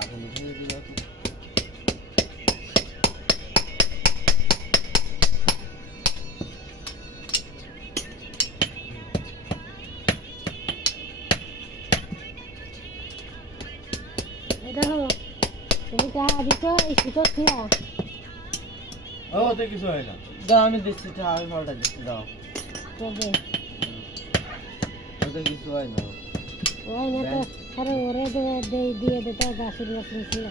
এখন ধরে দিল তো দেখো তুমি টাকা দিছো এই সুতো ছিলা ও তো কিছু হয় না দাও আমি দিচ্ছি আমি পাল্টা দিচ্ছি দাও কবে ওটা কিছু হয় না ওই না তো আরে ওরে দিয়ে দে তো গাছের গাছ ছিল